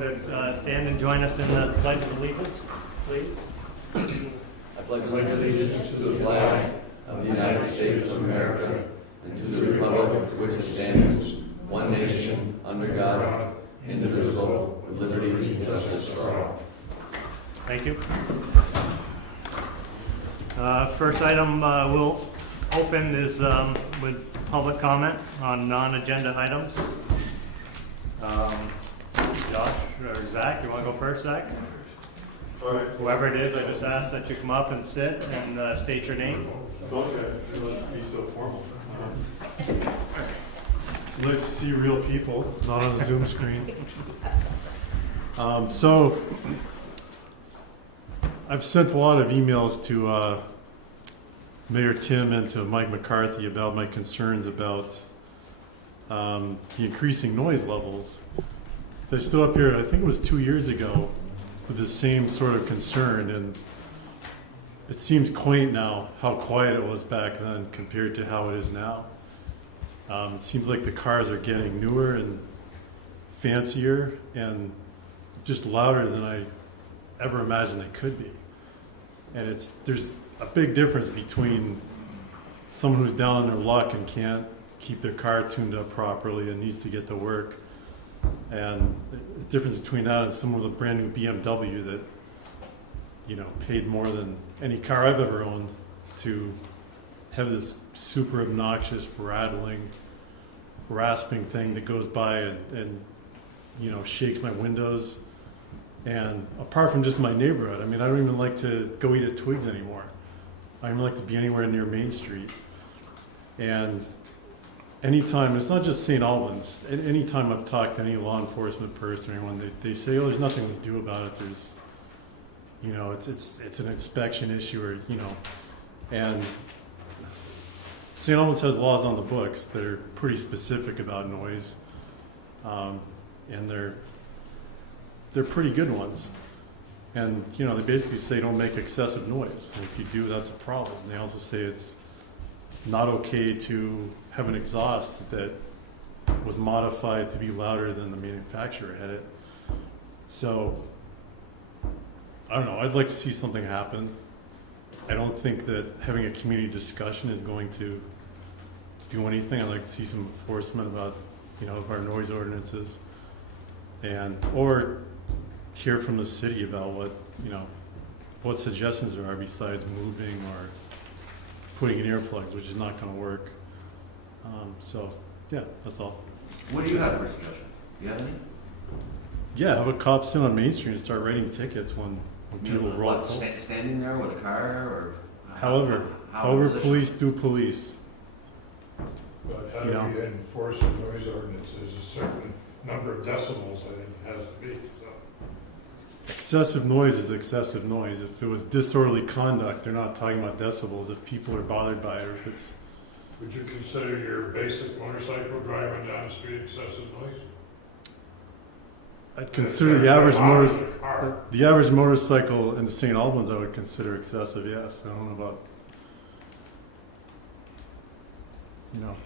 Stand and join us in the Pledge of Allegiance, please. I pledge allegiance to the flag of the United States of America and to the republic for which it stands, one nation, under God, indivisible, with liberty and justice for all. Thank you. First item we'll open is with public comment on non-agenda items. Josh or Zach, you want to go first, Zach? All right. Whoever it is, I just ask that you come up and sit and state your name. Okay, let's be so formal. It's nice to see real people, not on the Zoom screen. So, I've sent a lot of emails to Mayor Tim and to Mike McCarthy about my concerns about the increasing noise levels. So I stood up here, I think it was 2 years ago, with the same sort of concern, and it seems quaint now how quiet it was back then compared to how it is now. It seems like the cars are getting newer and fancier and just louder than I ever imagined they could be. And there's a big difference between someone who's down on their luck and can't keep their car tuned up properly and needs to get to work, and the difference between that and someone with a brand new BMW that, you know, paid more than any car I've ever owned to have this super obnoxious, rattling, rasping thing that goes by and you know, shakes my windows. And apart from just my neighborhood, I mean, I don't even like to go eat at Twigs anymore. I don't like to be anywhere near Main Street. And anytime, it's not just St. Albans, anytime I've talked to any law enforcement person or anyone, they say, oh, there's nothing to do about it. There's, you know, it's an inspection issue, or, you know. And St. Albans has laws on the books that are pretty specific about noise. And they're pretty good ones. And, you know, they basically say don't make excessive noise. And if you do, that's a problem. They also say it's not okay to have an exhaust that was modified to be louder than the manufacturer had it. So, I don't know, I'd like to see something happen. I don't think that having a community discussion is going to do anything. I'd like to see some enforcement about, you know, of our noise ordinances, or hear from the city about what, you know, what suggestions there are besides moving or putting in earplugs, which is not going to work. So, yeah, that's all. What do you have for a suggestion? Do you have any? Yeah, have a cop sit on Main Street and start writing tickets when people roll what, standing there with a car, or however police do police. But how You know? do you enforce a noise ordinance? There's a certain number of decibels, I think it has to be. So. Excessive noise is excessive noise. If it was disorderly conduct, they're not talking about decibels. If people are bothered by it, or if it's... Would you consider your basic motorcycle driving down the street excessive noise? I'd consider the average motorcycle in St. Albans I would consider excessive, yes. I don't know about, you know.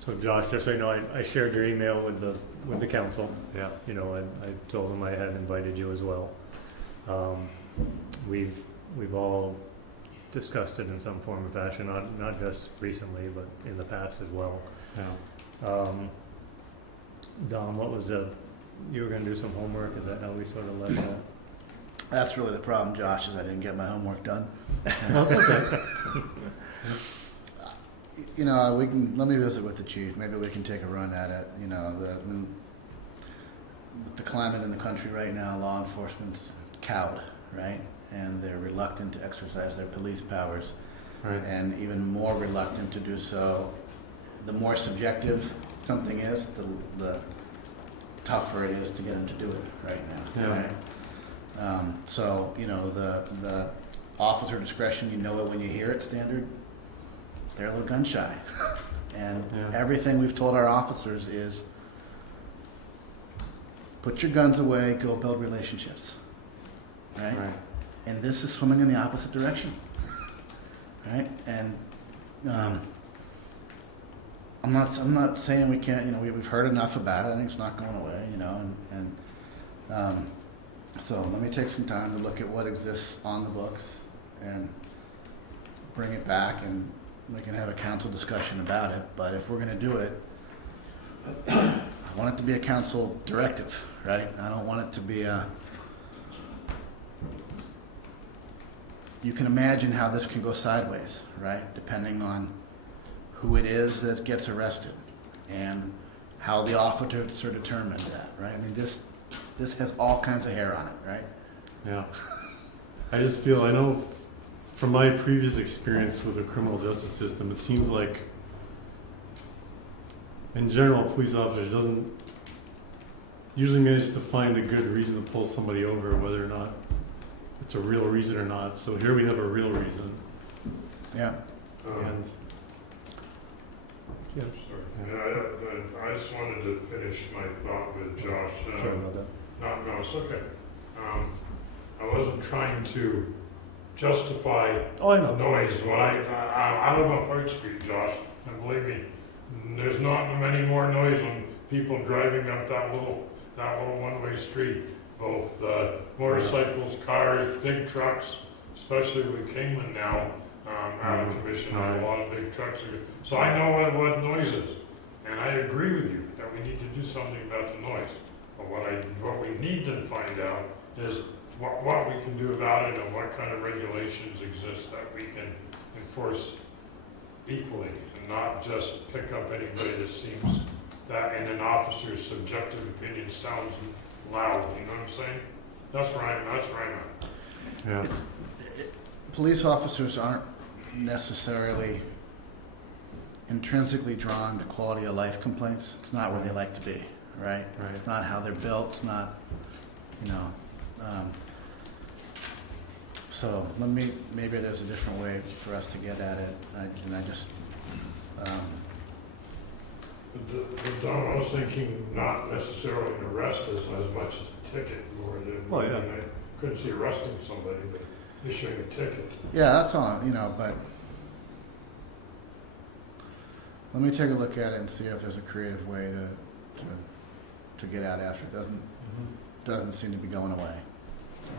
So Josh, just so you know, I shared your email with the council. Yeah. You know, I told them I had invited you as well. We've all discussed it in some form or fashion, not just recently, but in the past as well. Yeah. Dom, what was you were going to do some homework? Is that how we sort of left that? That's really the problem, Josh, is I didn't get my homework done. Okay. You know, let me visit with the chief. Maybe we can take a run at it. You know, with the climate in the country right now, law enforcement's cowed, right? And they're reluctant to exercise their police powers, Right. and even more reluctant to do so. The more subjective something is, the tougher it is to get them to do it right now. Yeah. Right? So, you know, the officer discretion, you know it when you hear it standard, they're a little gun shy. And Yeah. everything we've told our officers is put your guns away, go build relationships. Right? Right. And this is swimming in the opposite direction. Right? And I'm not saying we can't, you know, we've heard enough about it. I think it's not going away, you know, and So let me take some time to look at what exists on the books and bring it back, and we can have a council discussion about it. But if we're gonna do it, I want it to be a council directive, right? I don't want it to be a, you can imagine how this can go sideways, right? Depending on who it is that gets arrested and how the officer determined that, right? I mean, this has all kinds of hair on it, right? Yeah. I just feel, I know from my previous experience with the criminal justice system, it seems like, in general, a police officer doesn't usually manage to find a good reason to pull somebody over, whether or not it's a real reason or not. So here we have a real reason. Yeah. And Yeah, I just wanted to finish my thought with Josh. sorry about that. No, it's okay. I wasn't trying to justify Oh, I know. noise. When I live on Park Street, Josh, and believe me, there's not many more noise when people driving up that little one-way street. Both motorcycles, cars, big trucks, especially with Kingman now out of commission. A lot of big trucks. So I know what noise is, and I agree with you that we need to do something about the noise. But what we need to find out is what we can do about it and what kind of regulations exist that we can enforce equally and not just pick up anybody that seems that in an officer's subjective opinion sounds loud. You know what I'm saying? That's right. Yeah. Police officers aren't necessarily intrinsically drawn to quality of life complaints. It's not where they like to be, right? Right. It's not how they're built. It's not, you know. So maybe there's a different way for us to get at it. Don, I was thinking not necessarily an arrest as much as a ticket, or Well, yeah. I couldn't see arresting somebody, but issuing a ticket. Yeah, that's all, but let me take a look at it and see if there's a creative way to get out after it. Doesn't seem to be going away.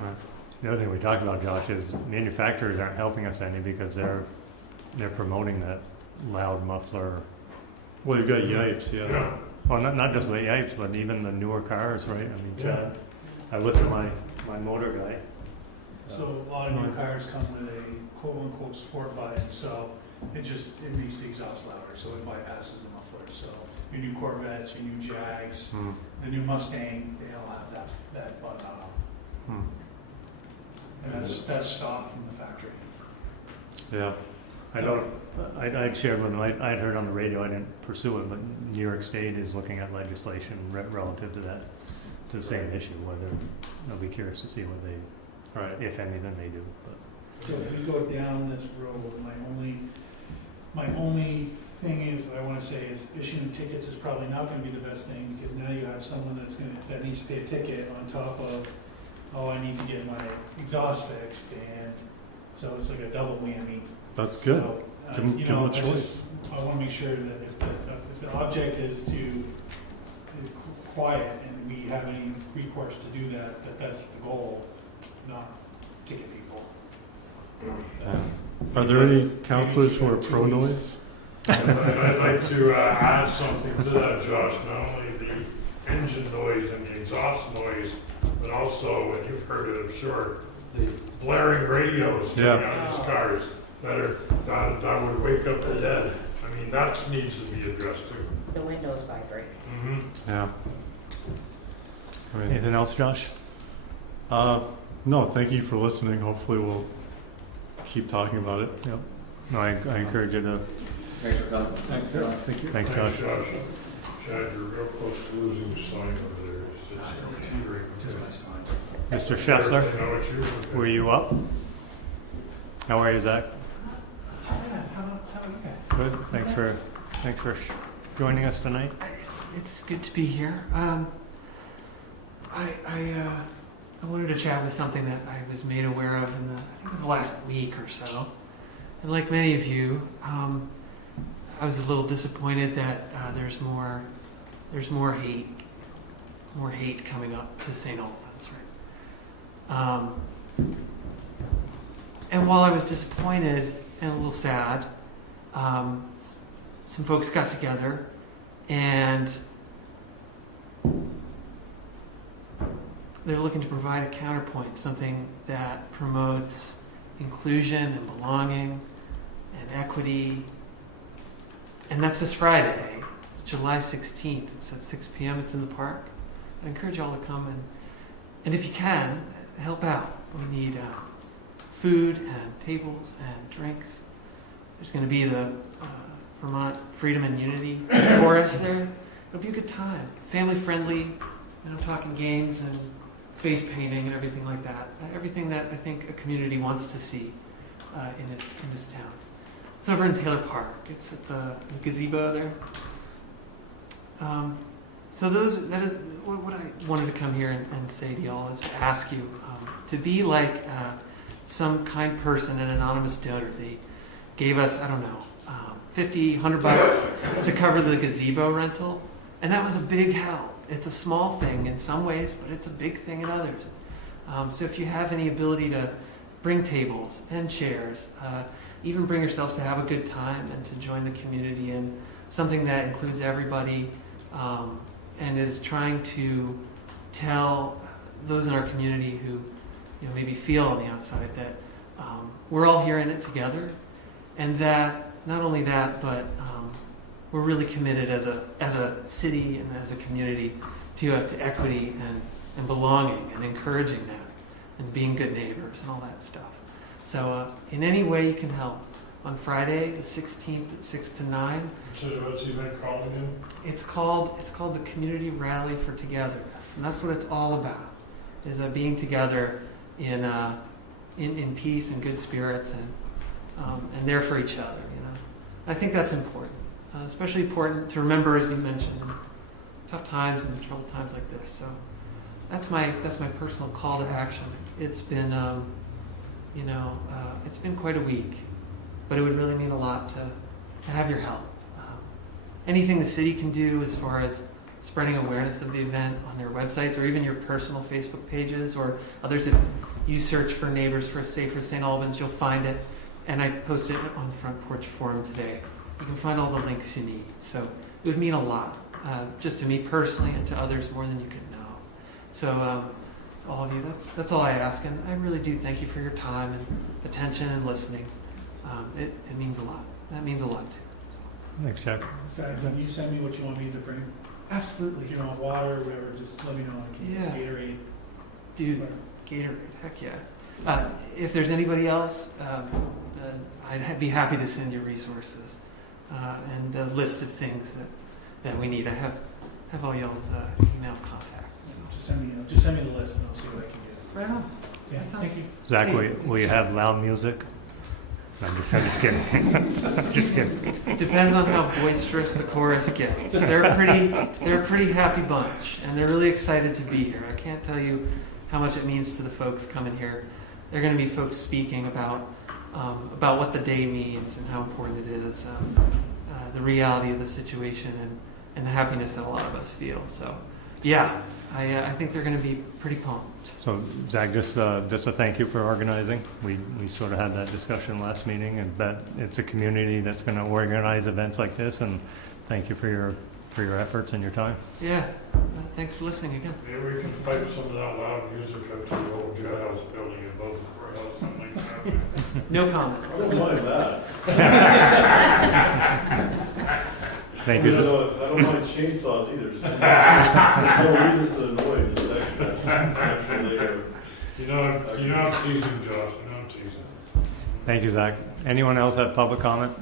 Right. The other thing we talked about, Josh, is manufacturers aren't helping us any because they're promoting that loud muffler. Well, you've got yipes, yeah. Yeah. Well, not just the Yipes, but even the newer cars, right? I mean, Yeah. I looked at my motor guy. So a lot of new cars come with a quote-unquote sport button, so it makes the exhaust louder, so it bypasses the muffler. So your new Corvettes, your new Jags, the new Mustang, they all have that button on. And that's stock from the factory. Yeah. I'd shared with them, I'd heard on the radio, I didn't pursue it, but New York State is looking at legislation relative to that, to the same issue, whether, I'll be curious to see what they, Right. if anything they do. But So if we go down this road, my only thing is, I want to say is issuing tickets is probably not going to be the best thing, because now you have someone that needs to pay a ticket on top of, oh, I need to get my exhaust fixed, and so it's like a double whammy. That's good. So, Give them a choice. I want to make sure that if the object is to quiet and we have any recourse to do that, that's the goal, not ticket people. Are there any counselors who are pro noise? I'd like to add something to that, Josh. Not only the engine noise and the exhaust noise, but also, and you've heard it, I'm sure, the blaring radios coming out of these cars that would wake up the dead. I mean, that needs to be addressed too. The windows vibrate. Yeah. I mean, anything else, Josh? no, thank you for listening. Hopefully we'll keep talking about it. Yep. No, I encourage you to, Thanks for coming. Thank you. thanks, Josh. Thanks, Josh. Chad, you're real close to losing your sign over there. It's teetering. Mr. Scheffler, I know what you're were you up? How are you, Zach? How are you guys? Good, thanks for joining us tonight. It's good to be here. I wanted to chat with something that I was made aware of in I think it was the last week or so. And like many of you, I was a little disappointed that there's more hate coming up to St. Albans. And while I was disappointed and a little sad, some folks got together and they're looking to provide a counterpoint, something that promotes inclusion and belonging and equity. And that's this Friday. It's July 16th. It's at 6 p.m. It's in the park. I encourage you all to come and if you can, help out. We need food and tables and drinks. There's going to be the Vermont Freedom and Unity chorus there. It'll be a good time. Family friendly. I'm talking games and face painting and everything like that. Everything that I think a community wants to see in this town. It's over in Taylor Park. It's at the gazebo there. So that is what I wanted to come here and say to y'all, is to ask you to be like some kind person, an anonymous donor. They gave us, I don't know, $50, $100 to cover the gazebo rental, and that was a big help. It's a small thing in some ways, but it's a big thing in others. So if you have any ability to bring tables and chairs, even bring yourselves to have a good time and to join the community in something that includes everybody, and is trying to tell those in our community who maybe feel on the outside that we're all here in it together, and that not only that, but we're really committed as a city and as a community to equity and belonging and encouraging that and being good neighbors and all that stuff. So in any way you can help, on Friday the 16th at 6 to 9. So what's the event called again? It's called the Community Rally for Togetherness, and that's what it's all about, is being together in peace and good spirits and there for each other. I think that's important, especially important to remember, as you mentioned, in tough times and troubled times like this. So that's my personal call to action. It's been it's been quite a week, but it would really mean a lot to have your help. Anything the city can do as far as spreading awareness of the event on their websites or even your personal Facebook pages or others. If you search for Neighbors for a Safer St. Albans, you'll find it. And I posted it on Front Porch Forum today. You can find all the links you need. So it would mean a lot, just to me personally and to others more than you could know. So all of you, that's all I ask. And I really do thank you for your time and attention and listening. It means a lot. That means a lot too. Thanks, Jack. Can you send me what you want me to bring? Absolutely. If you want water or whatever, just let me know. I can Yeah. Gatorade. Dude, Gatorade, heck yeah. If there's anybody else, I'd be happy to send you resources and a list of things that we need. I have all y'all's email contacts. Just send me the list and I'll see what I can get. Right on. Yeah, That sounds- thank you. Zach, Hey, will you have loud music? I'm just kidding. Just kidding. Depends on how boisterous the chorus gets. They're a pretty happy bunch, and they're really excited to be here. I can't tell you how much it means to the folks coming here. They're going to be folks speaking about what the day means and how important it is, the reality of the situation, and the happiness that a lot of us feel. So, yeah, I think they're going to be pretty pumped. So, Zach, just a thank you for organizing. We sort of had that discussion last meeting, and that it's a community that's going to organize events like this. And thank you for your efforts and your time. Yeah, thanks for listening again. Maybe we can pipe some of that loud music up to the old jailhouse building in both the courthouse, something like that. No comments. Thank you. I don't mind chainsaws either. There's no reason for the noise. It's actually I'm teasing, Josh. I'm teasing. Thank you, Zach. Anyone else have public comment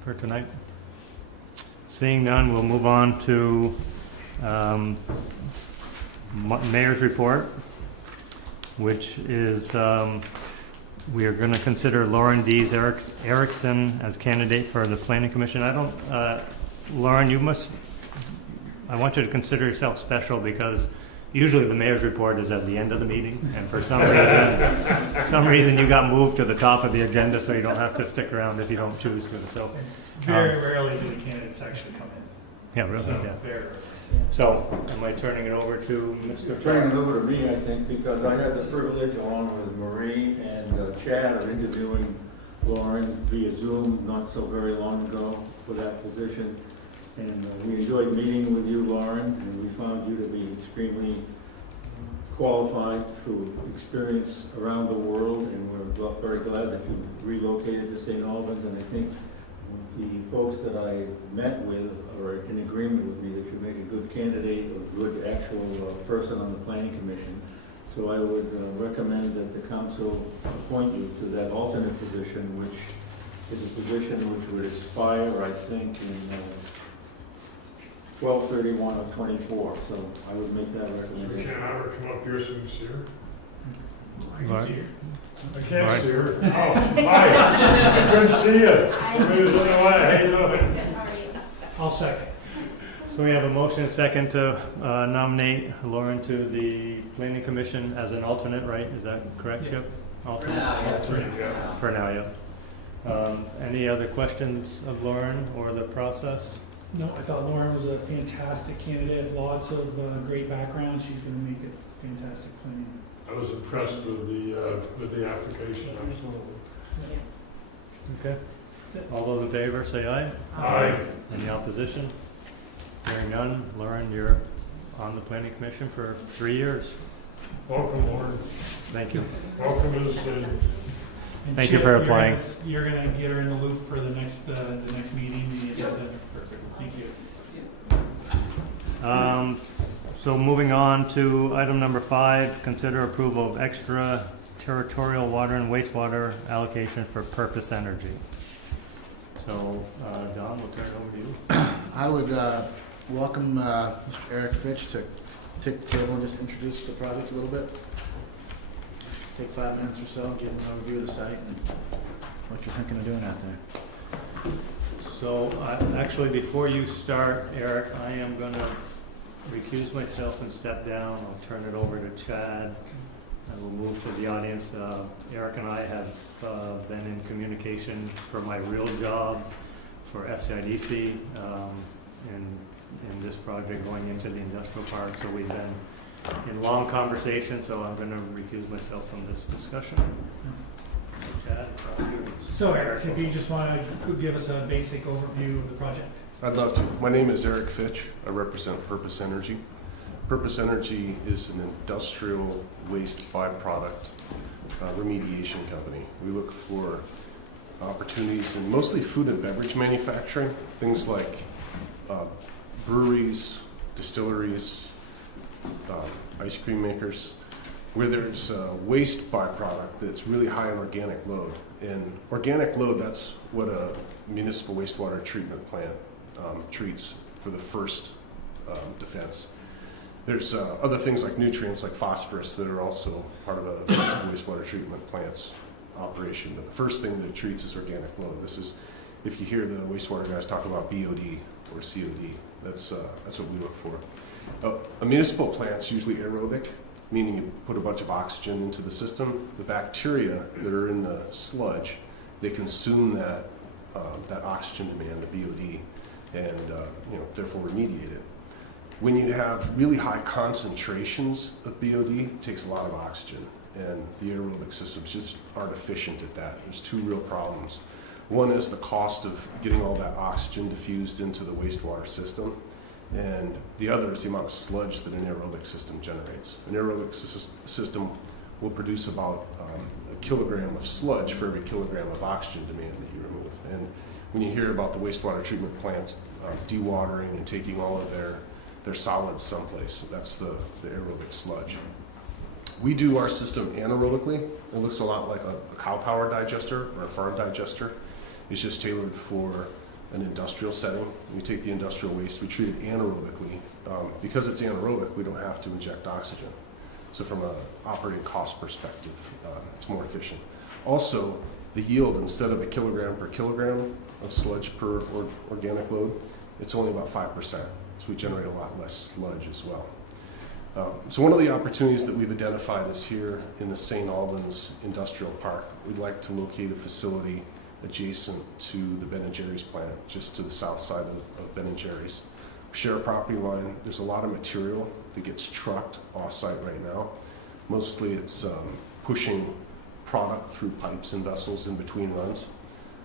for tonight? Seeing none, we'll move on to Mayor's report, which is we are going to consider Lauren Dees Erickson as candidate for the Planning Commission. Lauren, I want you to consider yourself special because usually the mayor's report is at the end of the meeting, and for some reason you got moved to the top of the agenda, so you don't have to stick around if you don't choose to. So Very rarely do the candidates actually come in. yeah, really, So, yeah. very rarely. So, am I turning it over to Mr. Turning it over to me, I think, because I had the privilege, along with Marie and Chad, of interviewing Lauren via Zoom not so very long ago for that position. And we enjoyed meeting with you, Lauren, and we found you to be extremely qualified through experience around the world, and we're very glad that you relocated to St. Albans. And I think the folks that I met with are in agreement with me that you make a good candidate, a good actual person on the planning commission. So I would recommend that the council appoint you to that alternate position, which is a position which would expire, I think, in 12/31 of ¡24. So I would make that You recommendation. can't have her come up here so you can see her? Right. I can't Right. see her. Oh, hi. Good to see you. Who's on the way? How you doing? I'll second. So we have a motion and second to nominate Lauren to the planning commission as an alternate, right? Is that correct, Chip? Alternate? Alternate, yeah. For now, yeah. Any other questions of Lauren or the process? No, I thought Lauren was a fantastic candidate, lots of great background. She's going to make a fantastic planning. I was impressed with the application. Okay. All those in favor, say aye. Aye. Any opposition? Hearing none. Lauren, you're on the planning commission for 3 years. Welcome, Lauren. Thank you. Welcome to the city. And Thank you Chip, for applying. You're going to get her in the loop for the next meeting. The agenda. Perfect. Thank you. So moving on to item number 5, consider approval of extraterritorial water and wastewater allocation for Purpose Energy. So, Don, we'll turn it over to you. I would welcome Mr. Eric Fitch to take the table and just introduce the project a little bit. Take 5 minutes or so, give an overview of the site and what you're thinking of doing out there. So, actually, before you start, Eric, I am going to recuse myself and step down. I'll turn it over to Chad, and we'll move to the audience. Eric and I have been in communication for my real job for FCIDC in this project going into the industrial park. So we've been in long conversation, so I'm going to recuse myself from this discussion. Chad, So Eric, if you just want to give us a basic overview of the project. I'd love to. My name is Eric Fitch. I represent Purpose Energy. Purpose Energy is an industrial waste byproduct remediation company. We look for opportunities in mostly food and beverage manufacturing, things like breweries, distilleries, ice cream makers, where there's a waste byproduct that's really high in organic load. And organic load, that's what a municipal wastewater treatment plant treats for the first defense. There's other things like nutrients, like phosphorus, that are also part of a municipal wastewater treatment plant's operation. But the first thing that it treats is organic load. This is, if you hear the wastewater guys talk about BOD or COD, that's what we look for. A municipal plant's usually aerobic, meaning you put a bunch of oxygen into the system. The bacteria that are in the sludge, they consume that oxygen demand, the BOD, and therefore remediate it. When you have really high concentrations of BOD, it takes a lot of oxygen, and the aerobic systems just aren't efficient at that. There's 2 real problems. One is the cost of getting all that oxygen diffused into the wastewater system, and the other is the amount of sludge that an aerobic system generates. An aerobic system will produce about a kilogram of sludge for every kilogram of oxygen demand that you remove. And when you hear about the wastewater treatment plants dewatering and taking all of their solids someplace, that's the aerobic sludge. We do our system anaerobically. It looks a lot like a cow power digester or a farm digester. It's just tailored for an industrial setting. We take the industrial waste, we treat it anaerobically. Because it's anaerobic, we don't have to inject oxygen. So from an operating cost perspective, it's more efficient. Also, the yield, instead of a kilogram per kilogram of sludge per organic load, it's only about 5%. So we generate a lot less sludge as well. So one of the opportunities that we've identified is here in the St. Albans Industrial Park. We'd like to locate a facility adjacent to the Ben & Jerry's plant, just to the south side of Ben & Jerry's. share a property line. There's a lot of material that gets trucked off-site right now. Mostly it's pushing product through pipes and vessels in between runs.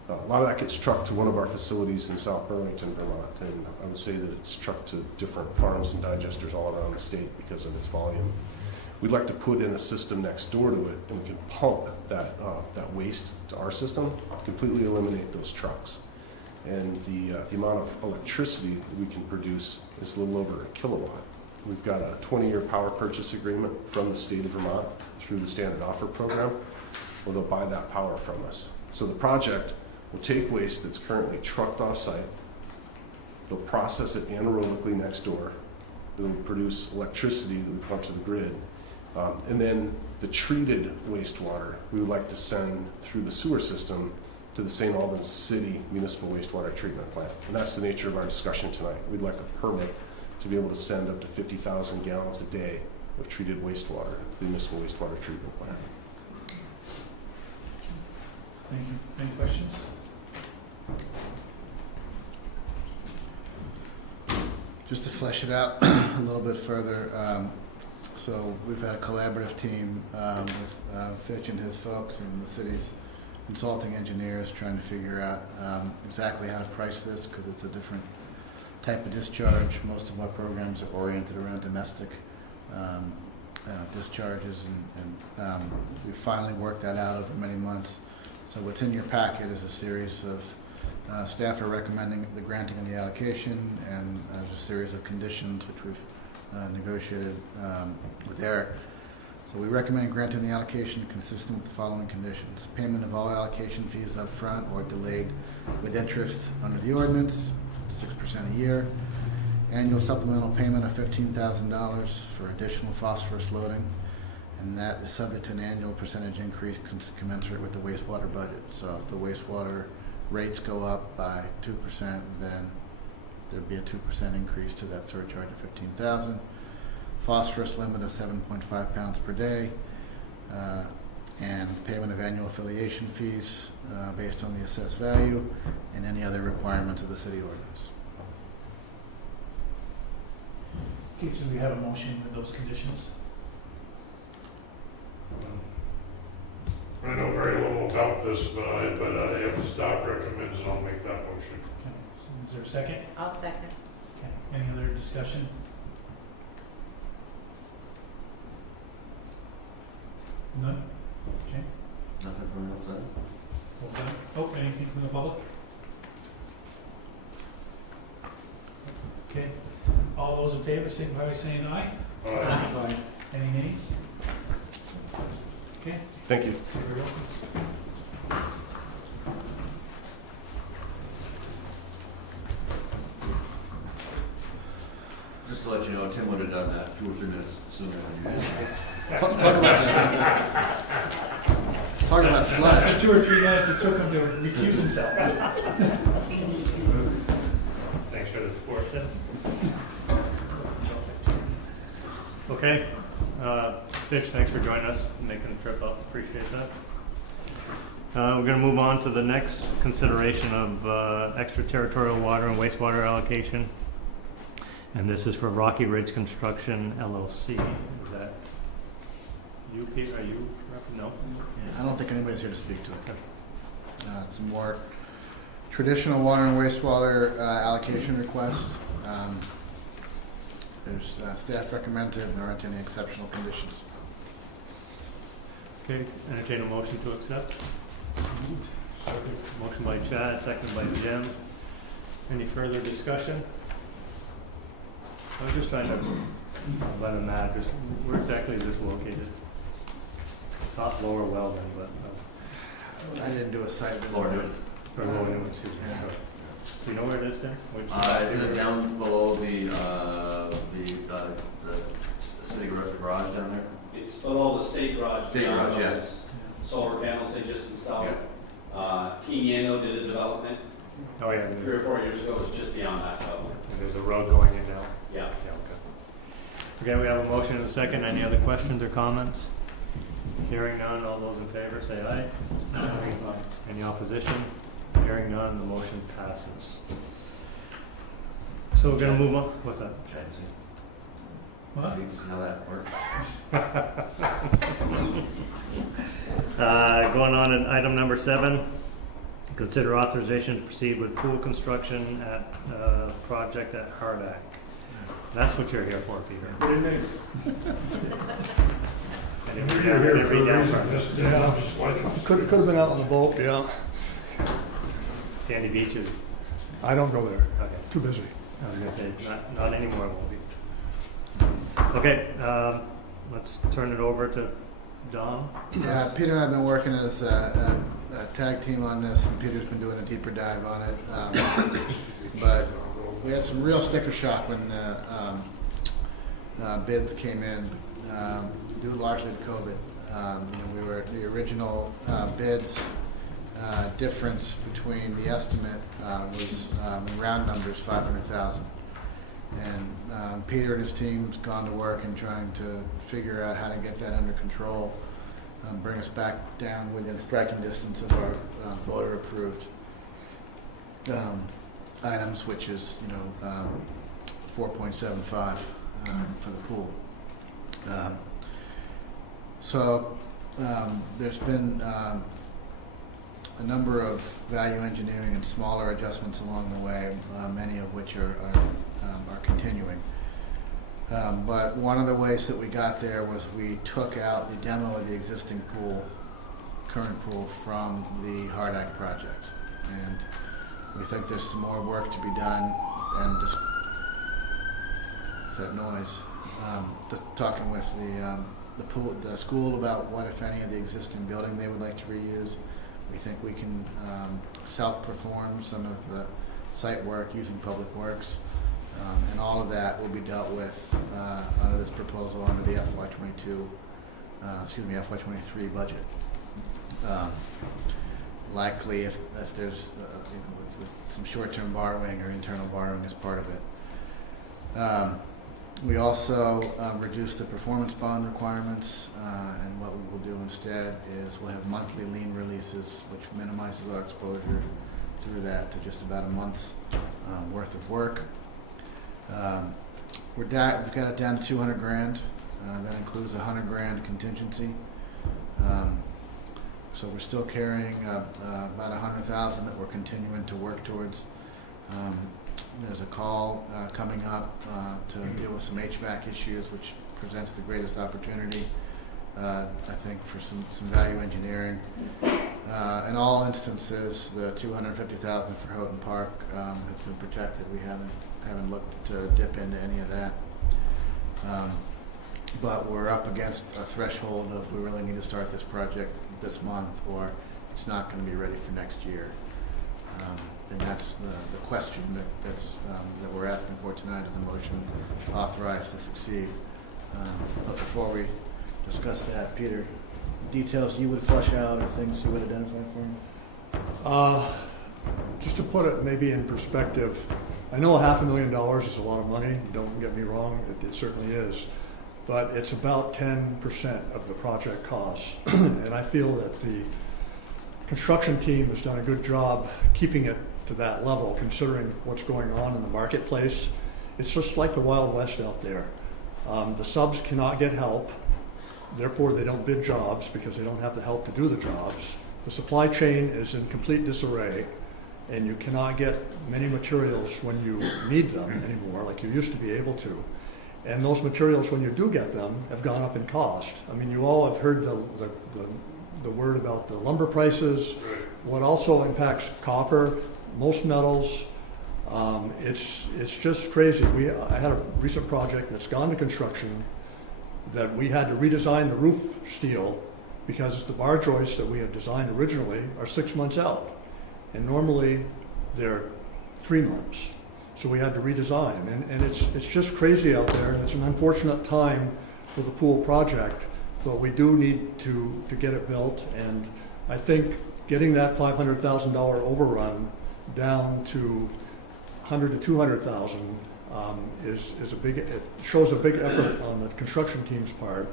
A lot of that gets trucked to one of our facilities in South Burlington, Vermont, and I would say that it's trucked to different farms and digesters all around the state because of its volume. We'd like to put in a system next door to it, and we can pump that waste to our system, completely eliminate those trucks. And the amount of electricity that we can produce is a little over a kilowatt. We've got a 20-year power purchase agreement from the state of Vermont through the Standard Offer program, where they'll buy that power from us. So the project will take waste that's currently trucked off-site, they'll process it anaerobically next door, it'll produce electricity that we pump to the grid, and then the treated wastewater we would like to send through the sewer system to the St. Albans City Municipal Wastewater Treatment Plant. And that's the nature of our discussion tonight. We'd like a permit to be able to send up to 50,000 gallons a day of treated wastewater to the Municipal Wastewater Treatment Plant. Thank you. Any questions? Just to flesh it out a little bit further, so we've had a collaborative team with Fitch and his folks and the city's consulting engineers trying to figure out exactly how to price this, because it's a different type of discharge. Most of our programs are oriented around domestic discharges, and we finally worked that out over many months. So what's in your packet is a series of staff are recommending the granting of the allocation, and there's a series of conditions which we've negotiated with Eric. So we recommend granting the allocation consistent with the following conditions: payment of all allocation fees up front or delayed with interest under the ordinance, 6% a year. Annual supplemental payment of $15,000 for additional phosphorus loading, and that is subject to an annual percentage increase commensurate with the wastewater budget. So if the wastewater rates go up by 2%, then there'd be a 2% increase to that surcharge of $15,000. Phosphorus limit of 7.5 pounds per day, and payment of annual affiliation fees based on the assessed value, and any other requirements of the city ordinance. Okay, so we have a motion with those conditions. I know very little about this, but if the staff recommends it, I'll make that motion. Okay, so is there a second? I'll second. Okay, any other discussion? None? Okay. Nothing from outside? All done. Oh, anything from the public? Okay, all those in favor, signify by saying aye. Aye. Any nays? Okay, Thank you. everybody else? Just to let you know, Tim would have done that 2 or 3 minutes sooner than you did. Talk about slush. That's 2 or 3 minutes it took him to recuse himself. Thanks for the support, Tim. Okay, Fitch, thanks for joining us, making the trip up, appreciate that. We're going to move on to the next consideration of extraterritorial water and wastewater allocation. And this is for Rocky Ridge Construction LLC. Is that you, Pete? Are you? No? Yeah, I don't think anybody's here to speak to it. It's a more traditional water and wastewater allocation request. There's staff recommended, and there aren't any exceptional conditions. Okay, entertain a motion to accept. Motion by Chad, second by Jim. Any further discussion? I was just trying to, by the map, just where exactly is this located? Top lower Weldon, but I didn't do a site visit. Or do it. or lower Newman, excuse me. Yeah. Sorry. Do you know where it is there? Which- Isn't it down below the city garage down there? It's below the state garage. State garage, yes. Solar panels they just installed. King Yano did a development Oh, yeah. 3 or 4 years ago. It was just beyond that level. There's a road going in now. Yeah. Yeah, okay. Okay, we have a motion and a second. Any other questions or comments? Hearing none, all those in favor say aye. Aye. Any opposition? Hearing none, the motion passes. So we're gonna move on, what's that? What? See just how that works. Going on in item number 7, consider authorization to proceed with pool construction at project at Hardak. That's what you're here for, Peter. What do you mean? I didn't You're here for read a down reason, from it. just, like, Could have been out on the boat, yeah. Sandy Beach is, I don't go there. okay. Too busy. I was gonna say, not anymore, won't be. Okay, let's turn it over to Dom. Yeah, Peter and I have been working as a tag team on this, and Peter's been doing a deeper dive on it. But we had some real sticker shock when the bids came in, due largely to COVID. We were the original bids. Difference between the estimate was, in round numbers, 500,000. And Peter and his team's gone to work in trying to figure out how to get that under control, bring us back down within striking distance of our voter-approved items, which is 4.75 for the pool. There's been a number of value engineering and smaller adjustments along the way, many of which are continuing. But one of the ways that we got there was we took out the demo of the existing current pool from the Hardak project. And we think there's some more work to be done, and just that noise. Just talking with the school about what, if any, of the existing building they would like to reuse. We think we can self-perform some of the site work using Public Works, and all of that will be dealt with under this proposal under the FY23 budget. Likely, if there's with some short-term borrowing or internal borrowing as part of it. We also reduced the performance bond requirements, and what we will do instead is we'll have monthly lien releases, which minimizes our exposure through that to just about a month's worth of work. We've got it down to 200 grand. That includes a 100 grand contingency. So we're still carrying about 100,000 that we're continuing to work towards. There's a call coming up to deal with some HVAC issues, which presents the greatest opportunity, I think, for some value engineering. In all instances, the 250,000 for Houghton Park has been protected. We haven't looked to dip into any of that. But we're up against a threshold of we really need to start this project this month, or it's not going to be ready for next year. And that's the question that we're asking for tonight is a motion authorized to succeed. But before we discuss that, Peter, details you would flesh out or things you would identify for me? Just to put it maybe in perspective, I know $500,000 is a lot of money. Don't get me wrong, it certainly is. But it's about 10% of the project costs. And I feel that the construction team has done a good job keeping it to that level, considering what's going on in the marketplace. It's just like the Wild West out there. The subs cannot get help, therefore they don't bid jobs because they don't have the help to do the jobs. The supply chain is in complete disarray, and you cannot get many materials when you need them anymore, like you used to be able to. And those materials, when you do get them, have gone up in cost. I mean, you all have heard the word about the lumber prices. What also impacts copper, most metals. It's just crazy. I had a recent project that's gone to construction that we had to redesign the roof steel because the bar joists that we had designed originally are 6 months out, and normally they're 3 months. So we had to redesign, and it's just crazy out there, and it's an unfortunate time for the pool project, but we do need to get it built, and I think getting that $500,000 overrun down to 100 to 200,000 is a big. It shows a big effort on the construction team's part,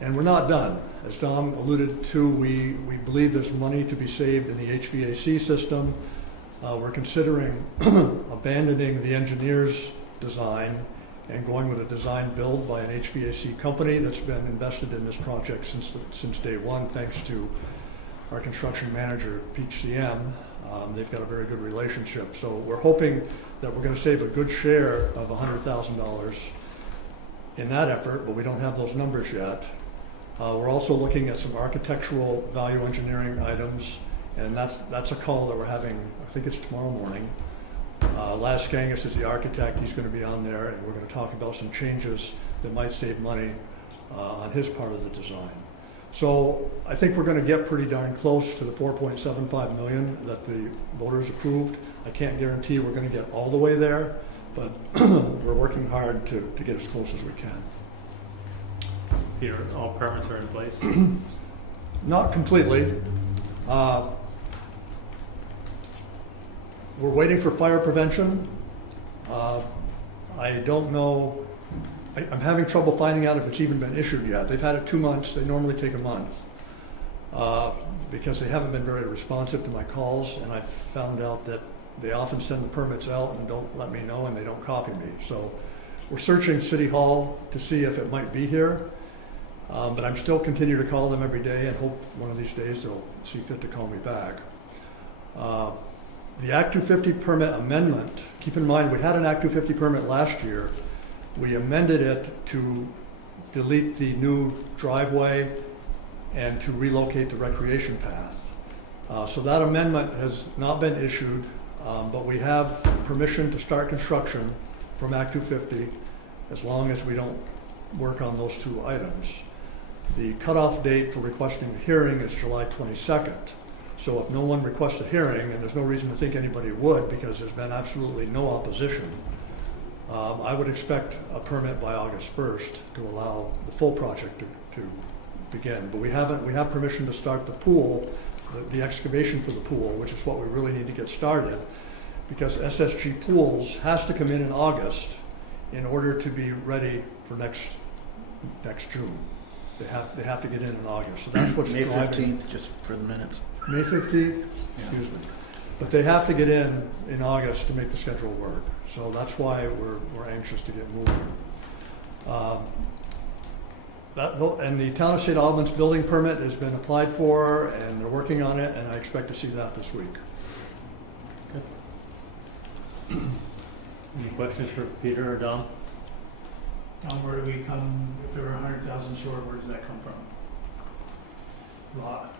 and we're not done. As Dom alluded to, we believe there's money to be saved in the HVAC system. We're considering abandoning the engineer's design and going with a design build by an HVAC company that's been invested in this project since day one, thanks to our construction manager, Peach CM. They've got a very good relationship. So we're hoping that we're going to save a good share of $100,000 in that effort, but we don't have those numbers yet. We're also looking at some architectural value engineering items, and that's a call that we're having, I think it's tomorrow morning. Laz Skangus is the architect. He's going to be on there, and we're going to talk about some changes that might save money on his part of the design. So I think we're going to get pretty darn close to the $4.75 million that the voters approved. I can't guarantee we're going to get all the way there, but we're working hard to get as close as we can. Peter, all permits are in place? Not completely. We're waiting for fire prevention. I don't know. I'm having trouble finding out if it's even been issued yet. They've had it 2 months. They normally take a month because they haven't been very responsive to my calls, and I found out that they often send the permits out and don't let me know, and they don't copy me. So we're searching City Hall to see if it might be here, but I'm still continue to call them every day and hope one of these days they'll see fit to call me back. The Act 250 permit amendment, keep in mind we had an Act 250 permit last year. We amended it to delete the new driveway and to relocate the recreation path. So that amendment has not been issued, but we have permission to start construction from Act 250 as long as we don't work on those two items. The cutoff date for requesting a hearing is July 22nd. So if no one requests a hearing, and there's no reason to think anybody would because there's been absolutely no opposition, I would expect a permit by August 1st to allow the full project to begin. But we have permission to start the pool, the excavation for the pool, which is what we really need to get started, because SSG Pools has to come in August in order to be ready for next June. They have to get in August. So that's what's May driving. 15th, just for the minutes. May 15th? Excuse me. But they have to get in August to make the schedule work. So that's why we're anxious to get moving. And the Town of St. Albans building permit has been applied for, and they're working on it, and I expect to see that this week. Any questions for Peter or Dom? Where do we come, if there were 100,000 short, where does that come from? Lot.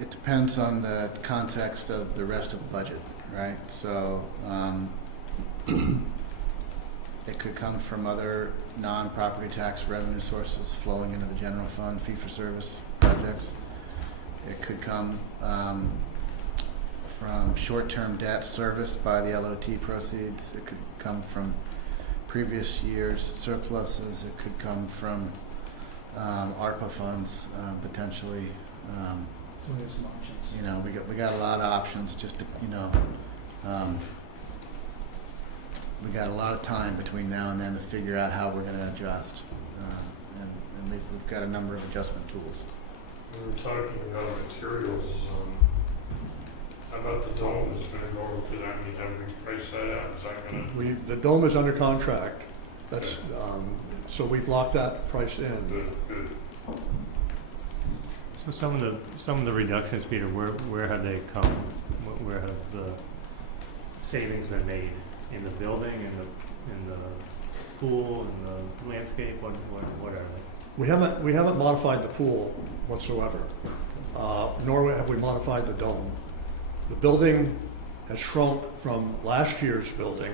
It depends on the context of the rest of the budget, right? So it could come from other non-property tax revenue sources flowing into the general fund, fee-for-service projects. It could come from short-term debt serviced by the LOT proceeds. It could come from previous year's surpluses. It could come from ARPA funds, potentially. So we have some options. You know, we got a lot of options. Just to, we got a lot of time between now and then to figure out how we're going to adjust, and we've got a number of adjustment tools. We were talking about materials. How about the dome is going to go over for that? Have we priced that out? Is that going to? The dome is under contract. That's so we've locked that price in. Good. So some of the reductions, Peter, where have they come? Where have the savings been made? In the building, in the pool, in the landscape? What are they? We haven't modified the pool whatsoever, nor have we modified the dome. The building has shrunk from last year's building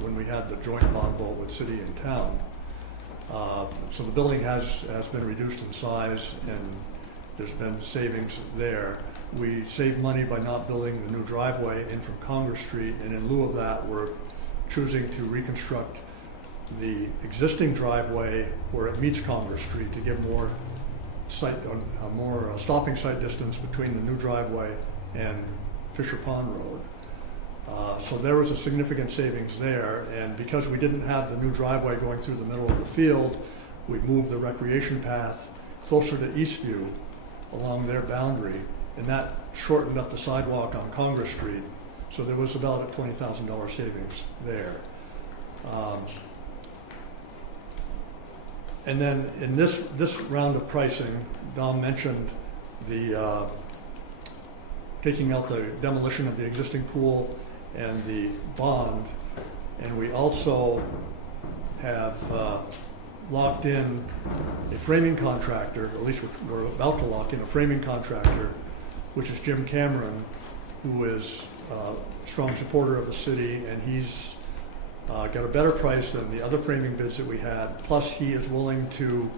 when we had the joint bond vote with city and town. So the building has been reduced in size, and there's been savings there. We saved money by not building the new driveway in from Congress Street, and in lieu of that, we're choosing to reconstruct the existing driveway where it meets Congress Street to give more stopping site distance between the new driveway and Fisher Pond Road. So there was a significant savings there, and because we didn't have the new driveway going through the middle of the field, we moved the recreation path closer to Eastview along their boundary, and that shortened up the sidewalk on Congress Street. So there was about a $20,000 savings there. And then in this round of pricing, Dom mentioned the taking out the demolition of the existing pool and the bond, and we also have locked in a framing contractor, at least we're about to lock in a framing contractor, which is Jim Cameron, who is a strong supporter of the city, and he's got a better price than the other framing bids that we had. Plus, he is willing to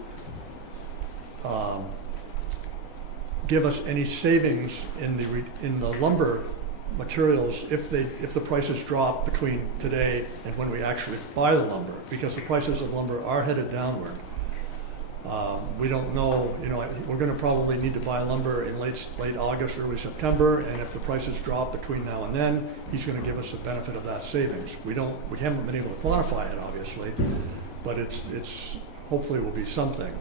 give us any savings in the lumber materials if the prices drop between today and when we actually buy the lumber, because the prices of lumber are headed downward. We don't know, we're going to probably need to buy lumber in late August, early September, and if the prices drop between now and then, he's going to give us the benefit of that savings. We haven't been able to quantify it, obviously, but it's hopefully will be something.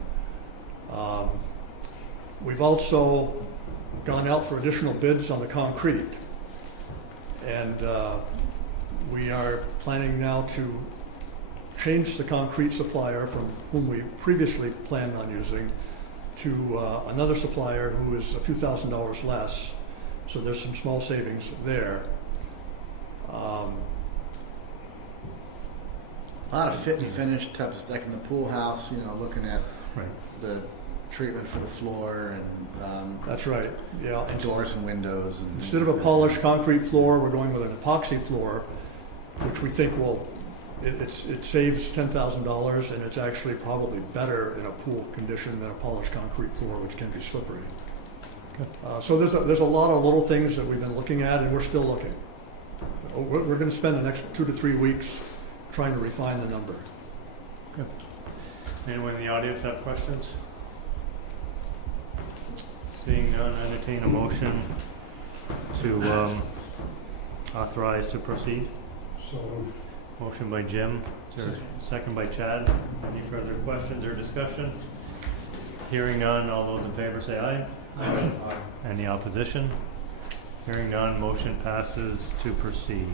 We've also gone out for additional bids on the concrete, and we are planning now to change the concrete supplier from whom we previously planned on using to another supplier who is a few $1,000s less. So there's some small savings there. A lot of fit and finish type of stuff in the pool house, looking at Right. the treatment for the floor and That's right, yeah. And doors and windows. And instead of a polished concrete floor, we're going with an epoxy floor, which we think it saves $10,000, and it's actually probably better in a pool condition than a polished concrete floor, which can be slippery. So there's a lot of little things that we've been looking at, and we're still looking. We're going to spend the next 2 to 3 weeks trying to refine the number. Good. Anyone in the audience have questions? Seeing none, entertain a motion to authorize to proceed. So, Motion by Jim, is there a second by Chad. Any further questions or discussion? Hearing none, all those in favor say aye. Aye. Any opposition? Hearing none, motion passes to proceed.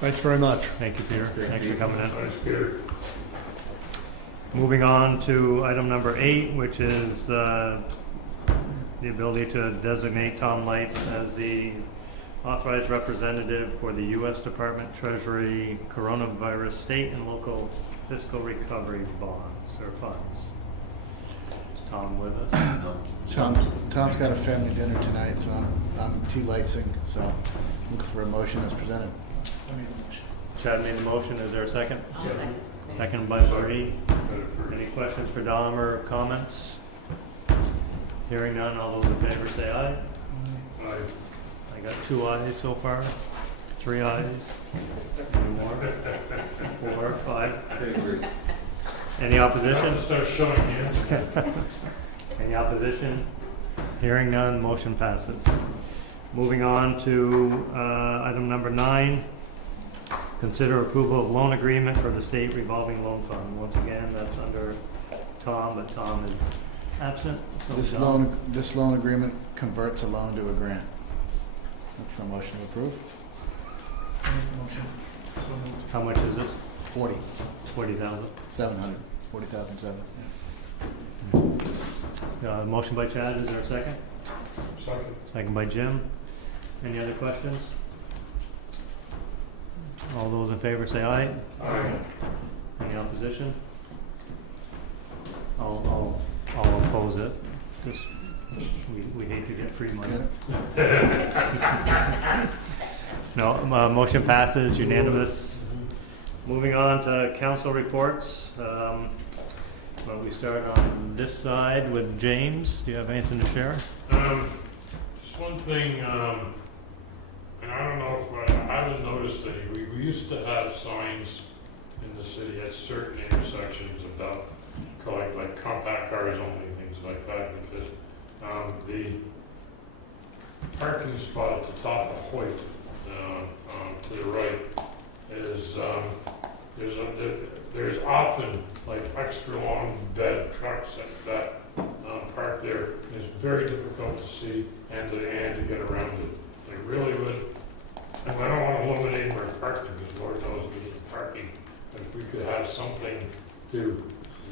Thanks very much. Thank you, Peter. Thanks for coming in. thanks, Peter. Moving on to item number 8, which is the ability to designate Tom Lights as the authorized representative for the U.S. Department Treasury Coronavirus State and Local Fiscal Recovery Bonds or funds. Is Tom with us? Tom's got a family dinner tonight, so I'm tea lightsing, so looking for a motion as presented. I made the motion. Chad made the motion. Is there a second? Second. Second by Marie. Any questions for Dom or comments? Hearing none, all those in favor say aye. Aye. I got 2 ayes so far, 3 ayes, any more? 4, 5. Any opposition? Start showing you. Any opposition? Hearing none, motion passes. Moving on to item number 9. Consider approval of loan agreement for the state revolving loan fund. Once again, that's under Tom, but Tom is absent. So This loan agreement converts a loan to a grant. Look for a motion to approve. I made the motion. So moved. How much is this? 40,700. 40,000. 40,700. Motion by Chad, is there a second? Second. Second by Jim. Any other questions? All those in favor say aye. Aye. Any opposition? I'll oppose it. Just, we hate to get free money. No, motion passes unanimous. Moving on to council reports. Well, we start on this side with James. Do you have anything to share? Just one thing, and I don't know if I haven't noticed any. We used to have signs in the city at certain intersections about like compact cars only, things like that, because the parking spot at the top of Hoyt, to the right, is there's often like extra long bed trucks that park there. It's very difficult to see and to get around it. They really would. And I don't want to eliminate our parking, because Lord knows there's parking. But if we could have something to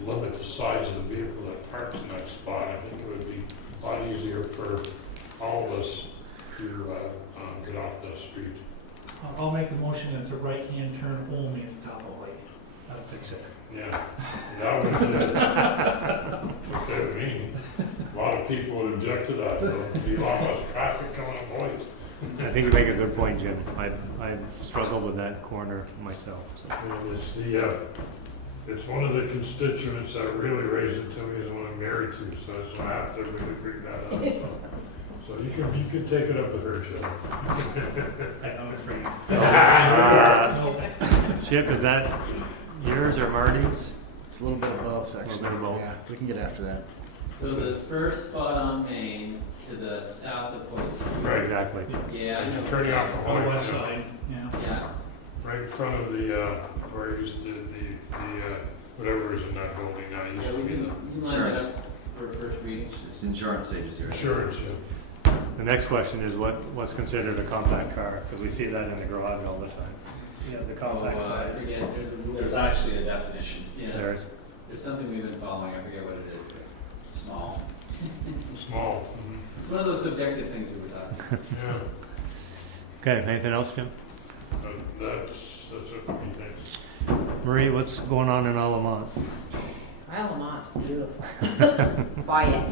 limit the size of the vehicle that parks in that spot, I think it would be a lot easier for all of us to get off the street. I'll make the motion that it's a right-hand turn only at the top of the light. That'll fix it. Yeah, that would okay with me. A lot of people would object to that, though. There'd be a lot less traffic coming up White. I think you make a good point, Jim. I've struggled with that corner myself. So. It's one of the constituents that really raised it to me is one I'm married to, so I have to really bring that up. So you could take it up with her, Chip. I'm afraid. So, Chip, is that yours or Marty's? It's a little bit of both, actually. bit of both. Yeah, we can get after that. So the first spot on Main to the south of Point Street. Right, exactly. Yeah, I know. Turning off from On the White, west side, yeah. Yeah, right in front of the, where it used to, the whatever is in that building now. Used yeah, to we be can line that up for first reading. It's insurance agency, right? insurance, yeah. The next question is what's considered a compact car? Because we see that in the garage all the time. Yeah, the compact I size. forget, there's a rule. There's actually a definition. Yeah, There's, there's something we've been following, I forget what it is, but small. Small. It's one of those subjective things we were talking. Yeah. okay, anything else, Jim? That's it for me, thanks. Marie, what's going on in Alamont? Alamont, beautiful. Quiet.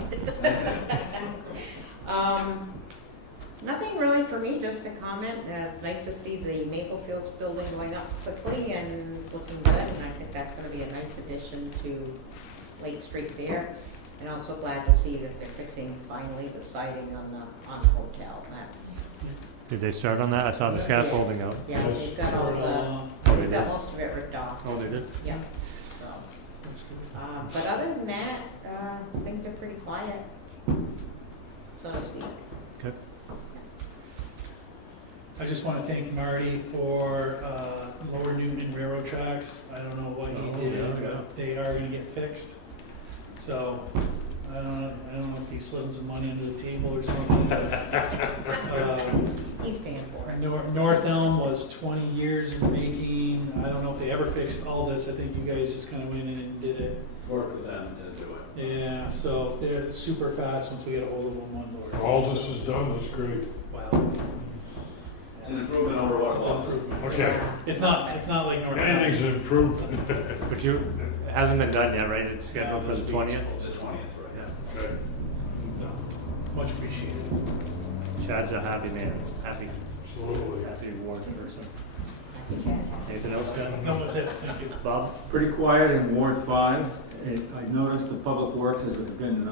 Nothing really for me, just a comment. It's nice to see the Maple Fields building going up quickly and it's looking good. And I think that's going to be a nice addition to Lake Street there. And also glad to see that they're fixing finally the siding on the hotel. That's Did they start on that? I saw the scaffolding out. yeah, they've got all the Oh, they they've got did? most of it ripped off. Oh, they did? Yeah. So, but other than that, things are pretty quiet, so to speak. Okay. I just want to thank Marty for Lower Newton Railroad Tracks. I don't know what he did, but they are going to get fixed. So I don't know if he slipped some money under the table or something. But, He's paying for it. North Elm was 20 years in the making. I don't know if they ever fixed all this. I think you guys just kind of went in and did it. Work with them to do it. Yeah, so they're super fast once we get a hold of them on board. All this is done is great. Wow. It's an improvement over what it It's an was. improvement. Okay. It's not like North Elm. Anything's an improvement. But it hasn't been done yet, right? It's scheduled for the 20th? The 20th, right? Okay. Much appreciated. Chad's a happy man, happy Absolutely. ward person. Happy Chad. Anything else, John? No, that's it. Thank you. Bob? Pretty quiet in Ward 5. I noticed the Public Works has been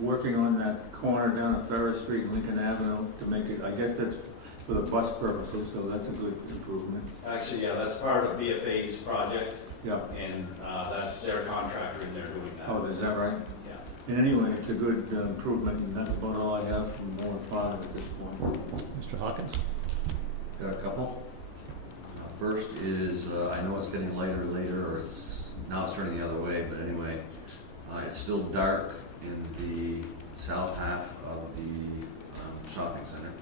working on that corner down at Ferris Street and Lincoln Avenue to make it, I guess that's for the bus purposes, so that's a good improvement. Actually, yeah, that's part of BFA's project, Yeah. and that's their contractor, and they're doing that. Oh, is that right? Yeah. And anyway, it's a good improvement, and that's about all I have from Ward 5 at this point. Mr. Hawkins? Got a couple. First is, I know it's getting lighter and later, or now it's turning the other way, but anyway, it's still dark in the south half of the shopping center.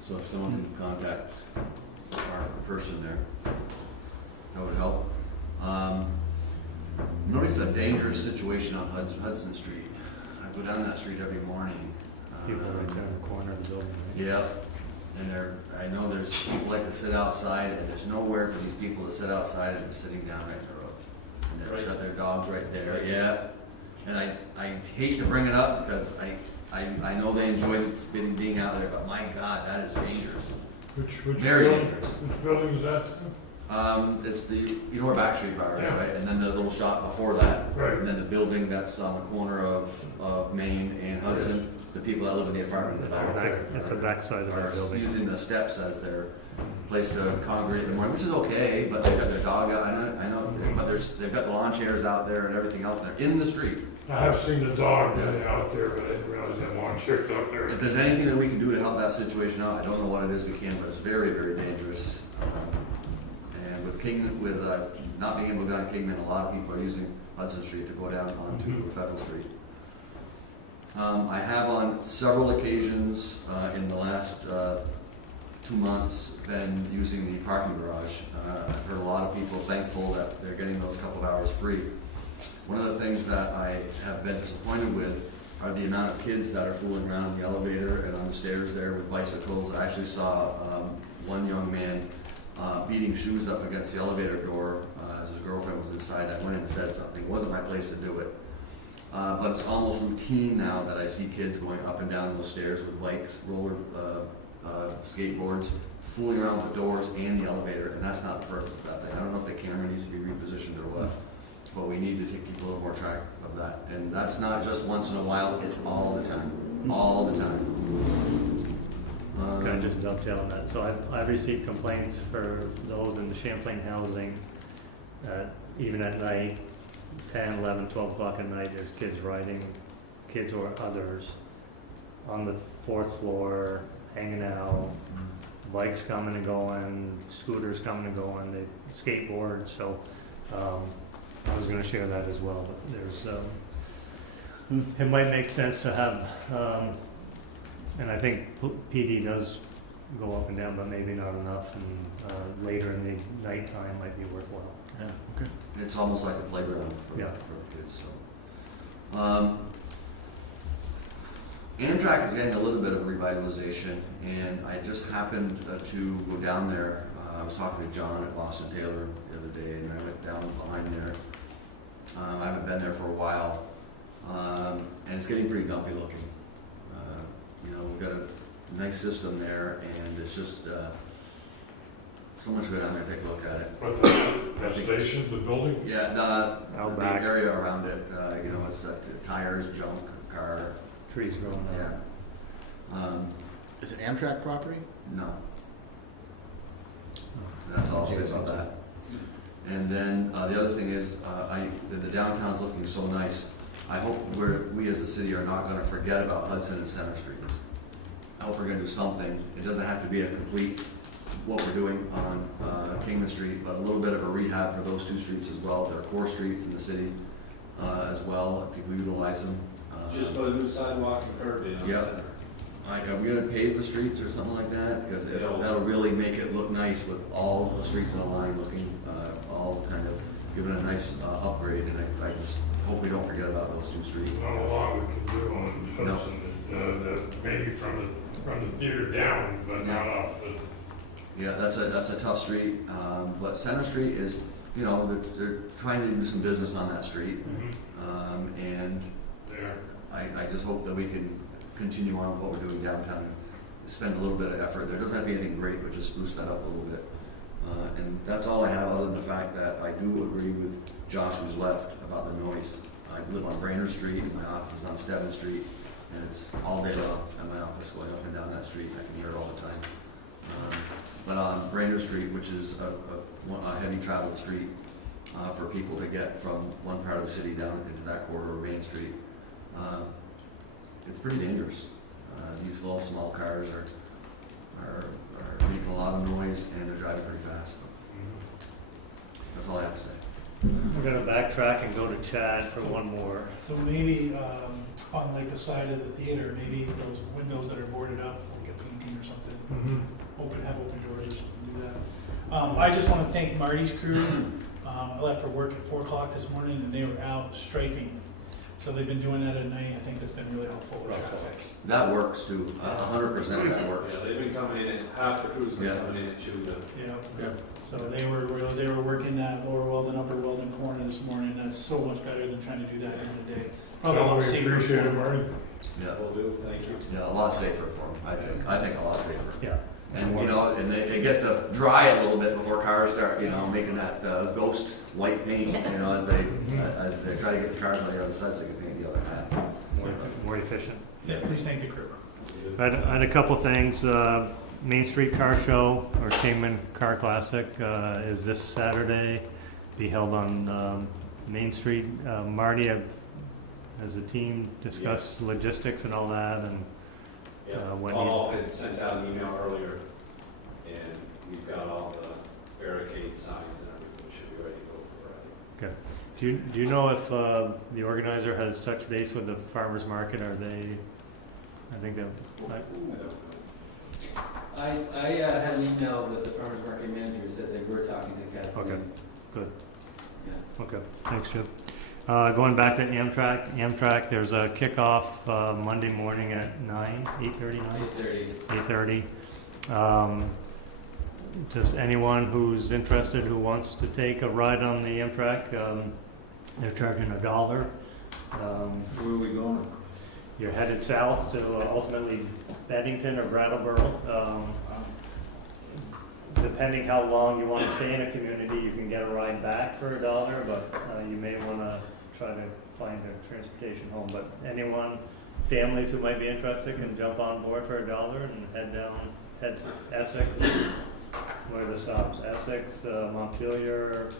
So if someone can contact our person there, that would help. Notice a dangerous situation on Hudson Street. I go down that street every morning. People right there in the corner of the building. right? Yeah, and I know there's people like to sit outside, and there's nowhere for these people to sit outside, and they're sitting down right in the road. And they've Right. got their dogs right there, yeah. And I hate to bring it up, because I know they enjoy being out there, but my God, that is dangerous. Which Very building? dangerous. Which building is that? It's you know where Backstreet Bar is, Yeah. right? And then the little shop before that. Right. And then the building that's on the corner of Main and Hudson, the people that live in the apartment. It's the back, it's the back side of our Are building. using the steps as their place to congregate in the morning, which is okay, but they've got their dog out, I know, but they've got the lawn chairs out there and everything else, they're in the street. I have seen the dog out there, but I didn't realize they had lawn chairs out there. If there's anything that we can do to help that situation out, I don't know what it is we can, but it's very, very dangerous. And with King, with not being able to go down Kingman, a lot of people are using Hudson Street to go down onto Federal Street. I have on several occasions in the last 2 months been using the parking garage. I've heard a lot of people thankful that they're getting those couple of hours free. One of the things that I have been disappointed with are the amount of kids that are fooling around in the elevator and on the stairs there with bicycles. I actually saw one young man beating shoes up against the elevator door as his girlfriend was inside. I went in and said something. It wasn't my place to do it. But it's almost routine now that I see kids going up and down those stairs with bikes, skateboards, fooling around with the doors and the elevator, and that's not the purpose of that thing. I don't know if the camera needs to be repositioned or what, but we need to keep a little more track of that. And that's not just once in a while, it's all the time. All the time. Can I just dovetail on that? So I've received complaints for those in the Champlain housing, even at night, 10, 11, 12 o'clock at night, there's kids riding, kids or others, on the 4th floor, hanging out, bikes coming and going, scooters coming and going, they skateboard, so I was gonna share that as well, but there's, it might make sense to have, and I think PD does go up and down, but maybe not enough, and later in the nighttime might be worthwhile. Yeah, okay. It's almost like a playground for Yeah. the kids. So, Amtrak is getting a little bit of revitalization, and I just happened to go down there. I was talking to John at Boston Taylor the other day, and I went down behind there. I haven't been there for a while, and it's getting pretty dumpy looking. We've got a nice system there, and it's just so much to go down there and take a look at it. But the station, the building? Yeah, Out the back. area around it, it's tires, junk, cars. Trees growing up. Yeah. Is it Amtrak property? No. That's all I'll say about that. And then the other thing is, the downtown's looking so nice. I hope we as a city are not going to forget about Hudson and Center Streets. I hope we're going to do something. It doesn't have to be a complete what we're doing on Kingman Street, but a little bit of a rehab for those two streets as well. They're core streets in the city as well. People utilize them. Just put a new sidewalk and curb in on Yep. Center. Are we going to pave the streets or something like that? Because Yeah. that'll really make it look nice with all the streets in a line looking, all kind of giving it a nice upgrade. And I just hope we don't forget about those two streets. Not a lot we can do on No. Hudson, maybe from the theater down, but not up. But Yeah, that's a tough street, but Center Street is, they're trying to do some business on that street, and there. I just hope that we can continue on with what we're doing downtown, spend a little bit of effort. There doesn't have to be anything great, but just spruce that up a little bit. And that's all I have, other than the fact that I do agree with Josh, who's left, about the noise. I live on Brainerd Street, and my office is on Stebbins Street, and it's all day long at my office going up and down that street, and I can hear it all the time. But on Brainerd Street, which is a heavy traveled street for people to get from one part of the city down into that corridor of Main Street, it's pretty dangerous. These little small cars are making a lot of noise, and they're driving pretty fast. That's all I have to say. We're gonna backtrack and go to Chad for one more. So maybe on like the side of the theater, maybe those windows that are boarded up, like a painting or something, have open doors or something, do that. I just want to thank Marty's crew. I left for work at 4 o'clock this morning, and they were out striping. So they've been doing that at night. I think that's been really helpful with traffic. That works too. 100% that works. Yeah, they've been coming in, half the crew's been Yeah. coming in at Chuda. Yeah. So they were working that lower Weldon, upper Weldon corner this morning. That's so much better than trying to do that during the day. Probably a So lot we safer. appreciate it, Marty. Yeah, Will do, thank you. yeah, a lot safer for them. I think a lot safer. Yeah. And and it gets to dry a little bit before cars start, making that ghost white paint, as they try to get the cars on the other side so they can paint the other side. More efficient. Yeah, please thank the crew. I had a couple things. Main Street Car Show, or Kingman Car Classic, is this Saturday. Be held on Main Street. Marty, has the team discussed logistics and all that? And Yeah, when Paul had sent out an email earlier, and we've got all the barricade signs and Do you know if the organizer has touched base with the farmer's market? Are they, I think they're, I had an email with the farmer's market manager, said they were talking to Kathleen. Okay, good. Yeah. Okay, thanks, Chip. Going back to Amtrak, there's a kickoff Monday morning at 8:30. 8:30. Just anyone who's interested who wants to take a ride on the Amtrak, they're charging $1. Where are we going? You're headed south to ultimately Beddington or Brattleboro. Depending how long you want to stay in a community, you can get a ride back for $1, but you may want to try to find a transportation home. But anyone, families who might be interested, can jump on board for $1 and head to Essex. What are the stops? Essex, Montpelier,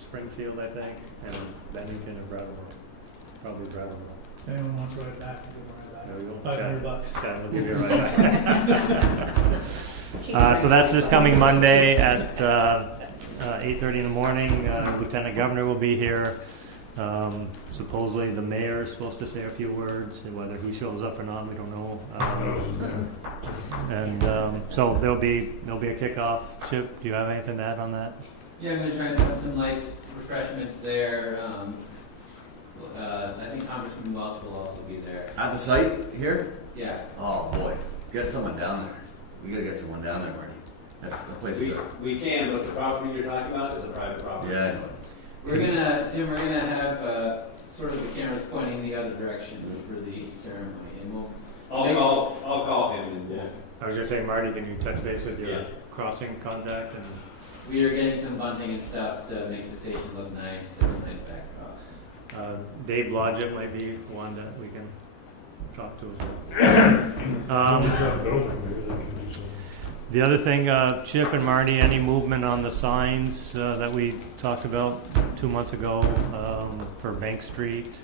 Springfield, I think, and Bennington and Brattleboro. Probably Brattleboro. If anyone wants to ride back, you There we go. can ride back. $500. Chad will give you a ride back. So that's this coming Monday at 8:30 in the morning. Lieutenant Governor will be here. Supposedly the mayor is supposed to say a few words. Whether he shows up or not, we don't know. So there'll be a kickoff. Chip, do you have anything to add on that? Yeah, I'm gonna try and put some nice refreshments there. I think Congressman Welch will also be there. At the site here? Yeah. Oh, boy. Get someone down there. We gotta get someone down there, Marty. That place is good. We can, but the property you're talking about is a private property. Yeah, I know. We're gonna have sort of the cameras pointing the other direction for the ceremony, and we'll. I'll call him and, yeah. I was just saying, Marty, can you touch base with your Yeah. crossing contact? And We are getting some bunting and stuff to make the station look nice. It's a nice backdrop. Dave Blodgett might be one that we can talk to as well. The other thing, Chip and Marty, any movement on the signs that we talked about 2 months ago for Bank Street?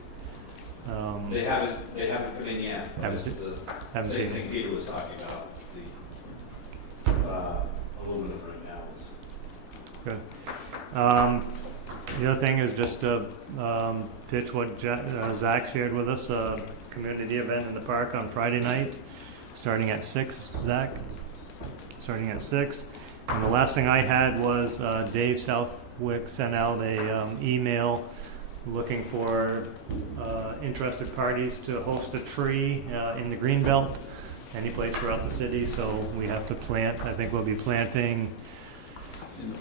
They haven't come in yet. Haven't It's seen- the haven't same seen thing Peter was talking about. It's the aluminum right now. The other thing is just to pitch what Zach shared with us, a community event in the park on Friday night, starting at 6, Zach? Starting at 6. And the last thing I had was Dave Southwick sent out a email looking for interested parties to host a tree in the Greenbelt, any place throughout the city. So we have to plant, I think we'll be planting In the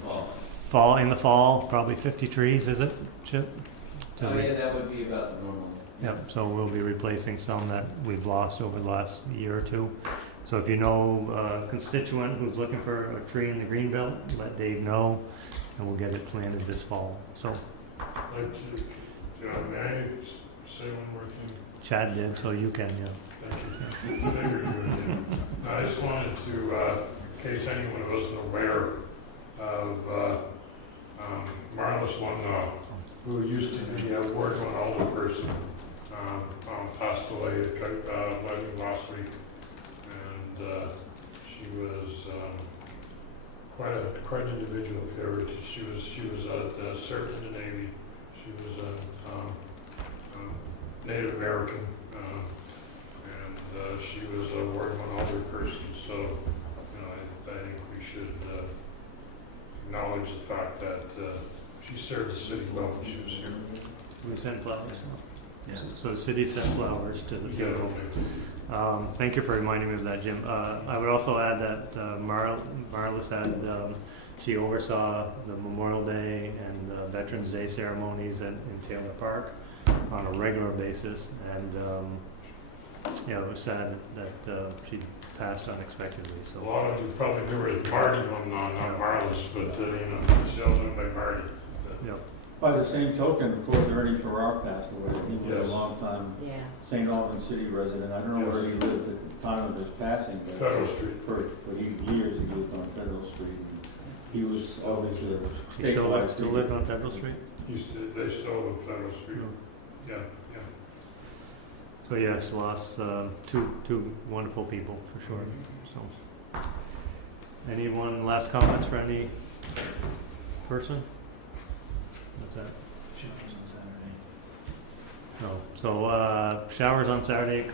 fall. in the fall, probably 50 trees, is it, Chip? Yeah, that would be about the normal. Yep, so we'll be replacing some that we've lost over the last year or two. So if you know a constituent who's looking for a tree in the Greenbelt, let Dave know, and we'll get it planted this fall. So John, may I say one more thing? Chad did, so you can, yeah. Thank you. I just wanted to, in case anyone wasn't aware of Marlis Lundahl, who used to be a Ward 1 older person, passed away last week. And she was quite an individual of heritage. She was served in the Navy. She was a Native American, and she was a Ward 1 older person. So, I think we should acknowledge the fact that she served the city well when she was here. We send flowers. Yeah. So the city sent flowers to the funeral. Thank you for reminding me of that, Jim. I would also add that Marlis had, she oversaw the Memorial Day and Veterans Day ceremonies in Taylor Park on a regular basis, and it was sad that she passed unexpectedly. A So lot of you probably knew her as Marty Lundahl, not Marlis, but she's all known by Marty. yeah. By the same token, of course, Ernie Farrar passed away. He was Yes. a long time Yeah. St. Albans City resident. I don't know where he lived at the time of his passing, but Federal Street. for years he lived on Federal Street. He was always a You still statewide live on Federal Street? They still on Federal Street. Yeah. So yes, lost two wonderful people for sure. So, anyone last comments for any person? What's that? Showers on Saturday. No, so, showers on Saturday,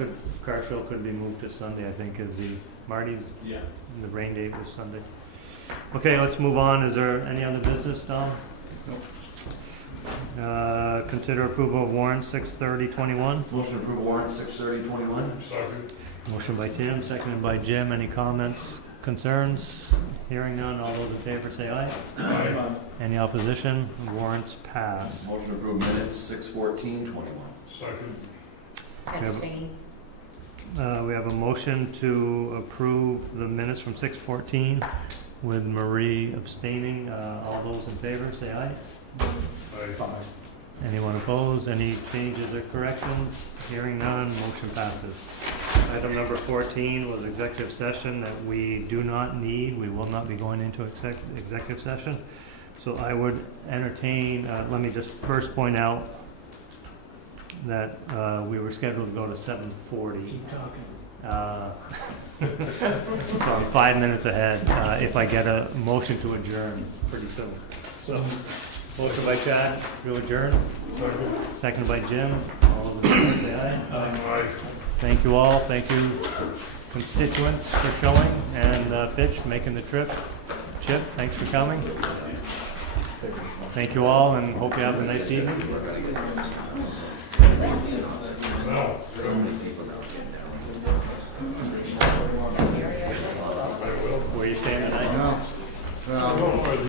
car show could be moved to Sunday, I think, is Marty's, Yeah. the rain date was Sunday. Okay, let's move on. Is there any other business, Tom? Consider approval of warrant 6/30/21. Motion to approve warrant 6/30/21. Second. Motion by Tim, seconded by Jim. Any comments, concerns? Hearing none, all those in favor say aye. Aye. Any opposition? Warrants pass. Motion to approve minutes 6/14/21. Second. Abstain. We have a motion to approve the minutes from 6/14 with Marie abstaining. All those in favor say aye. Aye. Anyone opposed? Any changes or corrections? Hearing none, motion passes. Item number 14 was executive session that we do not need. We will not be going into executive session. So I would entertain, let me just first point out that we were scheduled to go to 7:40. Keep talking. So I'm 5 minutes ahead, if I get a motion to adjourn pretty soon. So, Motion by Chad to adjourn, second by Jim. All those in favor say aye. Aye. Thank you all. Thank you constituents for showing, and Fitch making the trip. Chip, thanks for coming. Thank you all, and hope you have a nice evening. No.